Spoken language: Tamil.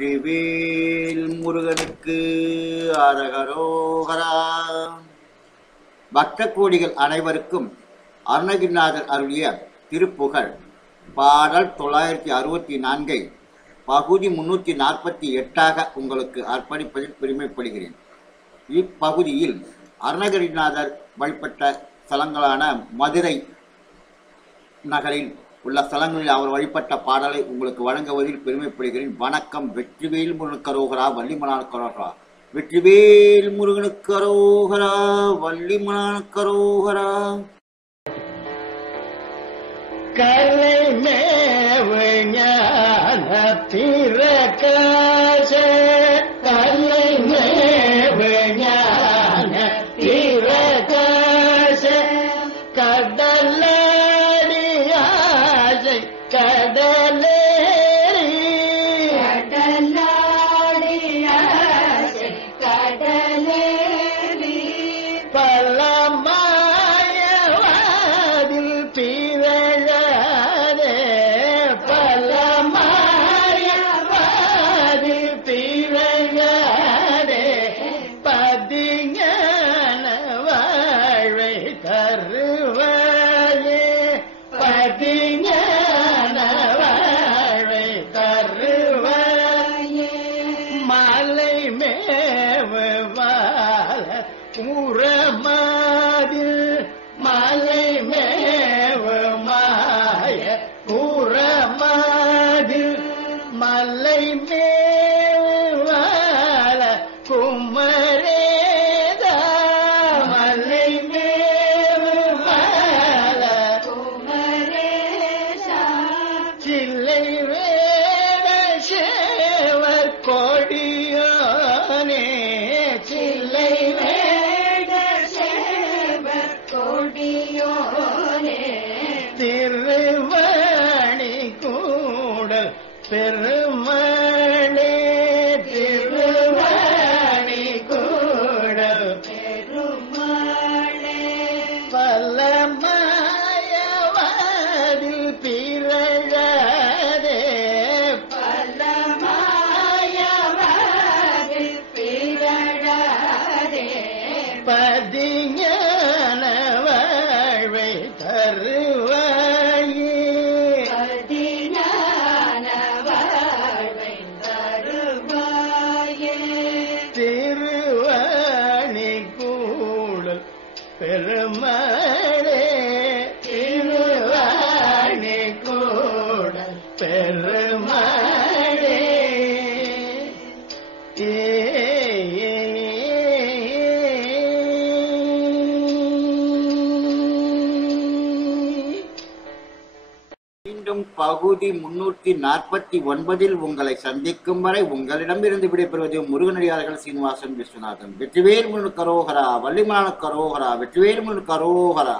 வெற்றிவேல் முருகனுக்கு அரகரோகரா. பக்த கோடிகள் அனைவருக்கும் அருணகிரிநாதர் அருளிய திருப்புகழ் பாடல் 964 பகுதி 348 உங்களுக்கு அர்ப்பணிப்பதில் பெருமைப்படுகிறேன். இப்பகுதியில் அருணகிரிநாதர் வழிபட்ட ஸ்தலங்களான மதுரை நகரில் உள்ள ஸ்தலங்களில் அவர் வழிபட்ட பாடலை உங்களுக்கு வழங்குவதில் பெருமைப்படுகிறேன். வணக்கம். வெற்றிவேல் முருகனுக்கு அரோகரா, வள்ளிமலானுக்கு அரோகரா. வெற்றிவேல் முருகனுக்கு அரோகரா, வள்ளிமலானுக்கு அரோகரா. கலை மேவு ஞான பிரகாச, கலை மேவு ஞான பிரகாச, கடலடி ஆசை கடலேரி, கடலாடி ஆசை கடலேரி, பலமாயவாதில் பிறழாதே, பலமாயவாதில் பிறழாதே, பதிஞான வாழ்வை தருவாயே, பதிஞான வாழ்வை தருவாயே, மாலை மேவு வாழ கூறமாதில், மாலை மேவு மாய கூறமாதில், மலை மேவு வாழ குமரேதா, மலை மேவு வாழ குமரேசா, சில்லை வேட சேவர் கொடியோனே, சில்லை வேட சேவர் கொடியோனே, திருவாணி கூடல் பெருமாளே, திருவாணி கூடல் பெருமாளே, பலமாயவாதில் பிறழாதே, பலமாயவாதில் பிறழாதே, பதிஞான வாழ்வை தருவாயே, பதிஞான வாழ்வை தருவாயே, திருவாணி கூடல் பெருமாளே, திருவாணி கூடல் பெருமாளே. மீண்டும் பகுதி 349 உங்களை சந்திக்கும் வரை உங்களிடமிருந்து விடைபெறுவது முருகனடியார்கள் சீனிவாசன் விஸ்வநாதன். வெற்றிவேல் முருகனுக்கு அரோகரா, வள்ளிமலானுக்கு அரோகரா. வெற்றிவேல் முருகனுக்கு அரோகரா.